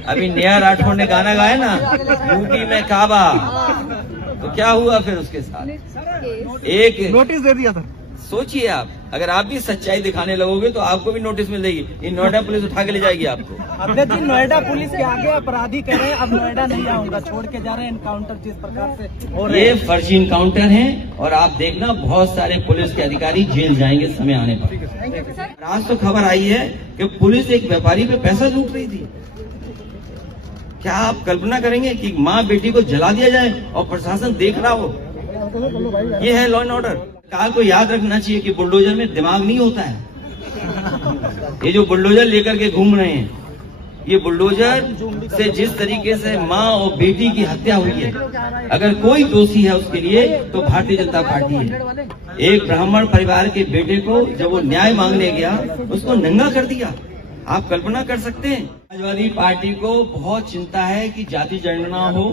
अभी नेहा राठौर ने गाना गाया ना, यूपी में काबा, तो क्या हुआ फिर उसके साथ? एक नोटिस दे दिया था। सोचिए आप, अगर आप भी सच्चाई दिखाने लगोगे तो आपको भी नोटिस मिल जाएगी। ये नोएडा पुलिस उठा के ले जाएगी आपको। अध्यक्ष जी, नोएडा पुलिस के आगे अपराधी कह रहे हैं अब नोएडा नहीं आऊंगा, छोड़ के जा रहे हैं। एनकाउंटर जिस प्रकार से हो रहे हैं, ये फर्जी इनकाउंटर है और आप देखना बहुत सारे पुलिस के अधिकारी जेल जाएंगे समय आने पर। आज तो खबर आई है कि पुलिस एक व्यापारी पे पैसा लूट रही थी। क्या आप कल्पना करेंगे कि माँ बेटी को जला दिया जाए और प्रशासन देख रहा हो? ये है लॉ एंड ऑर्डर। काल को याद रखना चाहिए कि बुलडोजर में दिमाग नहीं होता है। ये जो बुलडोजर लेकर के घूम रहे हैं, ये बुलडोजर से जिस तरीके से माँ और बेटी की हत्या हुई है, अगर कोई दोषी है उसके लिए तो भारतीय जनता पार्टी है। एक ब्राह्मण परिवार के बेटे को जब वो न्याय मांगने गया, उसको नंगा कर दिया। आप कल्पना कर सकते हैं? समाजवादी पार्टी को बहुत चिंता है कि जाति जनगणना हो,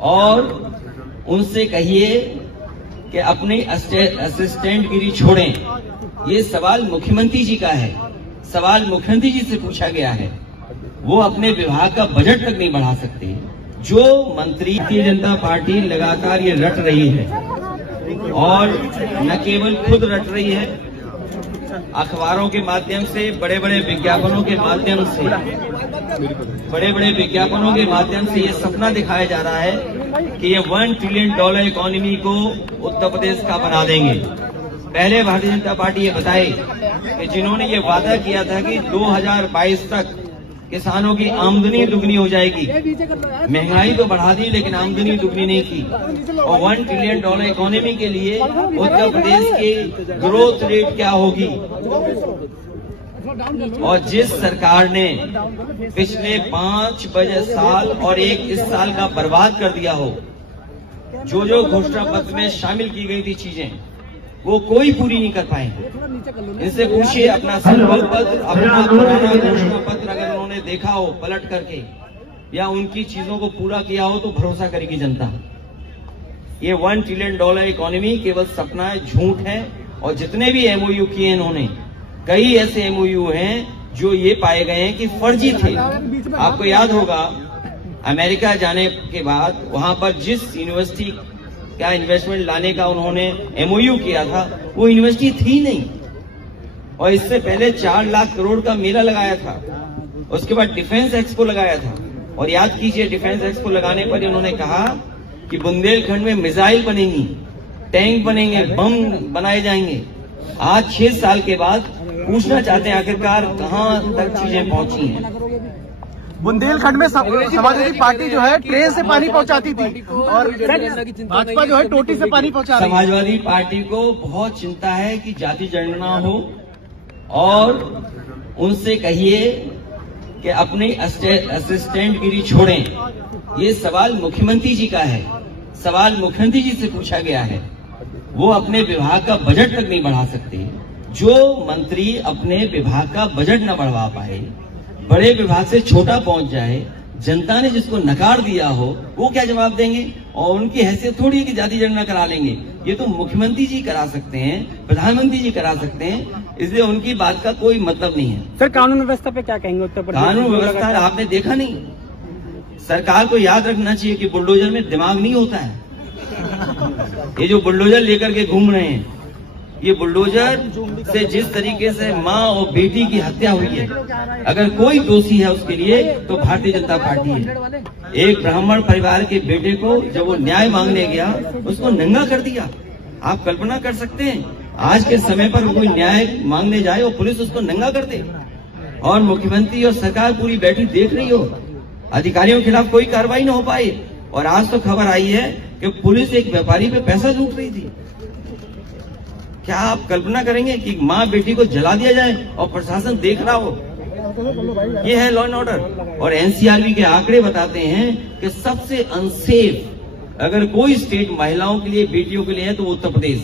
और उनसे कहिए कि अपनी असिस्टेंट गिरी छोड़ें। ये सवाल मुख्यमंत्री जी का है, सवाल मुख्यमंत्री जी से पूछा गया है। वो अपने विभाग का बजट तक नहीं बढ़ा सकते। जो मंत्री भारतीय जनता पार्टी लगातार ये रट रही है, और न केवल खुद रट रही है, अखबारों के माध्यम से, बड़े बड़े विज्ञापनों के माध्यम से ये सपना दिखाया जा रहा है कि ये $1 ट्रिलियन इकोनॉमी को उत्तर प्रदेश का बना देंगे। पहले भारतीय जनता पार्टी ये बताए कि जिन्होंने ये वादा किया था कि 2022 तक किसानों की आमदनी दुगनी हो जाएगी, महंगाई तो बढ़ा दी लेकिन आमदनी दुगनी नहीं की। और $1 ट्रिलियन इकोनॉमी के लिए उत्तर प्रदेश की ग्रोथ रेट क्या होगी? और जिस सरकार ने पिछले 5 बजट साल और एक इस साल का बर्बाद कर दिया हो, जो घोषणा पत्र में शामिल की गई थी चीजें, वो कोई पूरी नहीं कर पाए। इनसे पूछिए अपना संकल्प पत्र, अपना पुराना घोषणा पत्र अगर उन्होंने देखा हो पलट करके, या उनकी चीजों को पूरा किया हो, तो भरोसा करेगी जनता। ये $1 ट्रिलियन इकोनॉमी केवल सपना है, झूठ है। और जितने भी MOU किए इन्होंने, कई ऐसे MOU हैं जो ये पाए गए हैं कि फर्जी थे। आपको याद होगा, अमेरिका जाने के बाद वहां पर जिस यूनिवर्सिटी का इन्वेस्टमेंट लाने का उन्होंने MOU किया था, वो यूनिवर्सिटी थी नहीं। और इससे पहले 4 लाख करोड़ का मेला लगाया था, उसके बाद डिफेंस एक्सपो लगाया था। और याद कीजिए, डिफेंस एक्सपो लगाने पर उन्होंने कहा कि बुंदेलखंड में मिसाइल बनेंगी, टैंक बनेंगे, बम बनाए जाएंगे। आज 6 साल के बाद पूछना चाहते हैं आखिरकार कहां तक चीजें पहुंची हैं। बुंदेलखंड में समाजवादी पार्टी जो है ट्रेन से पानी पहुंचाती थी, और भाजपा जो है टोटी से पानी पहुंचा रही है। समाजवादी पार्टी को बहुत चिंता है कि जाति जनगणना हो, और उनसे कहिए कि अपनी असिस्टेंट गिरी छोड़ें। ये सवाल मुख्यमंत्री जी का है, सवाल मुख्यमंत्री जी से पूछा गया है। वो अपने विभाग का बजट तक नहीं बढ़ा सकते। जो मंत्री अपने विभाग का बजट न बढ़वा पाए, बड़े विभाग से छोटा पहुंच जाए, जनता ने जिसको नकार दिया हो, वो क्या जवाब देंगे? और उनकी हैसियत थोड़ी है कि जाति जनगणना करा लेंगे। ये तो मुख्यमंत्री जी करा सकते हैं, प्रधानमंत्री जी करा सकते हैं, इसलिए उनकी बात का कोई मतलब नहीं है। सर, कानून व्यवस्था पे क्या कहेंगे उत्तर प्रदेश? कानून व्यवस्था आपने देखा नहीं। सरकार को याद रखना चाहिए कि बुलडोजर में दिमाग नहीं होता है। ये जो बुलडोजर लेकर के घूम रहे हैं, ये बुलडोजर से जिस तरीके से माँ और बेटी की हत्या हुई है, अगर कोई दोषी है उसके लिए तो भारतीय जनता पार्टी है। एक ब्राह्मण परिवार के बेटे को जब वो न्याय मांगने गया, उसको नंगा कर दिया। आप कल्पना कर सकते हैं? आज के समय पर कोई न्याय मांगने जाए और पुलिस उसको नंगा कर दे, और मुख्यमंत्री और सरकार पूरी बैठी देख रही हो, अधिकारियों के खिलाफ कोई कार्रवाई न हो पाई। और आज तो खबर आई है कि पुलिस एक व्यापारी पे पैसा लूट रही थी। क्या आप कल्पना करेंगे कि माँ बेटी को जला दिया जाए और प्रशासन देख रहा हो? ये है लॉ एंड ऑर्डर। और NCRB के आंकड़े बताते हैं कि सबसे अनसेफ अगर कोई स्टेट महिलाओं के लिए, बेटियों के लिए है तो वो उत्तर प्रदेश।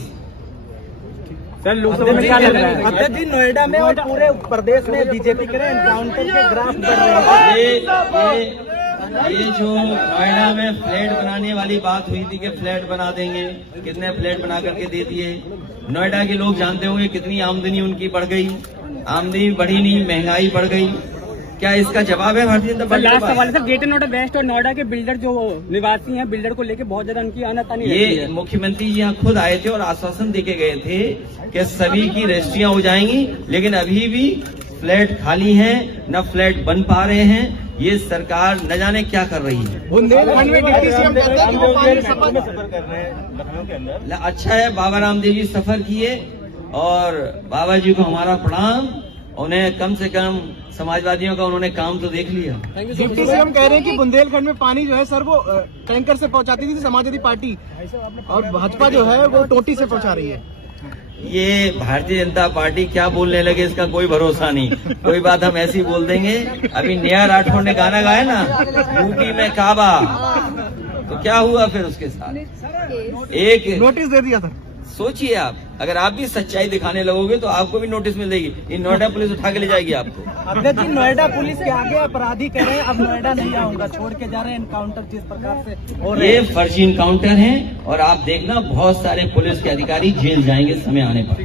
सर, लोकसभा में क्या लग रहा है? अध्यक्ष जी, नोएडा में और पूरे प्रदेश में बीजेपी के एनकाउंटर के ग्राफ बढ़ रहे हैं। ये जो नोएडा में फ्लैट बनाने वाली बात हुई थी कि फ्लैट बना देंगे, कितने फ्लैट बना करके दे दिए। नोएडा के लोग जानते होंगे कितनी आमदनी उनकी बढ़ गई। आमदनी बढ़ी नहीं, महंगाई बढ़ गई। क्या इसका जवाब है भारतीय जनता पार्टी? लास्ट सवाल है सर, ग्रेटर नोएडा वेस्ट और नोएडा के बिल्डर जो निवासी हैं, बिल्डर को लेके बहुत ज्यादा उनकी आनाकानी रहती है। मुख्यमंत्री जी यहाँ खुद आए थे और आश्वासन देके गए थे कि सभी की रजिस्ट्रियां हो जाएंगी, लेकिन अभी भी फ्लैट खाली हैं, न फ्लैट बन पा रहे हैं। ये सरकार न जाने क्या कर रही है। बुंदेलखंड में डिप्टी सीएम कहते हैं कि वो पानी सफर कर रहे हैं लखनऊ के अंदर। अच्छा है, बाबा रामदेव जी सफर किए और बाबा जी को हमारा प्रणाम। उन्हें कम से कम समाजवादियों का उन्होंने काम तो देख लिया। डिप्टी सीएम कह रहे हैं कि बुंदेलखंड में पानी जो है सर वो टैंकर से पहुंचाती थी समाजवादी पार्टी, और भाजपा जो है वो टोटी से पहुंचा रही है। ये भारतीय जनता पार्टी क्या बोलने लगे इसका कोई भरोसा नहीं। कोई बात हम ऐसी बोल देंगे। अभी नेहा राठौर ने गाना गाया ना, यूपी में काबा, तो क्या हुआ फिर उसके साथ? एक नोटिस दे दिया था। सोचिए आप, अगर आप भी सच्चाई दिखाने लगोगे तो आपको भी नोटिस मिलेगी। ये नोएडा पुलिस उठा के ले जाएगी आपको। अध्यक्ष जी, नोएडा पुलिस के आगे अपराधी कह रहे हैं अब नोएडा नहीं आऊंगा, छोड़ के जा रहे हैं एनकाउंटर जिस प्रकार से। और ये फर्जी इनकाउंटर है और आप देखना बहुत सारे पुलिस के अधिकारी जेल जाएंगे समय आने पर।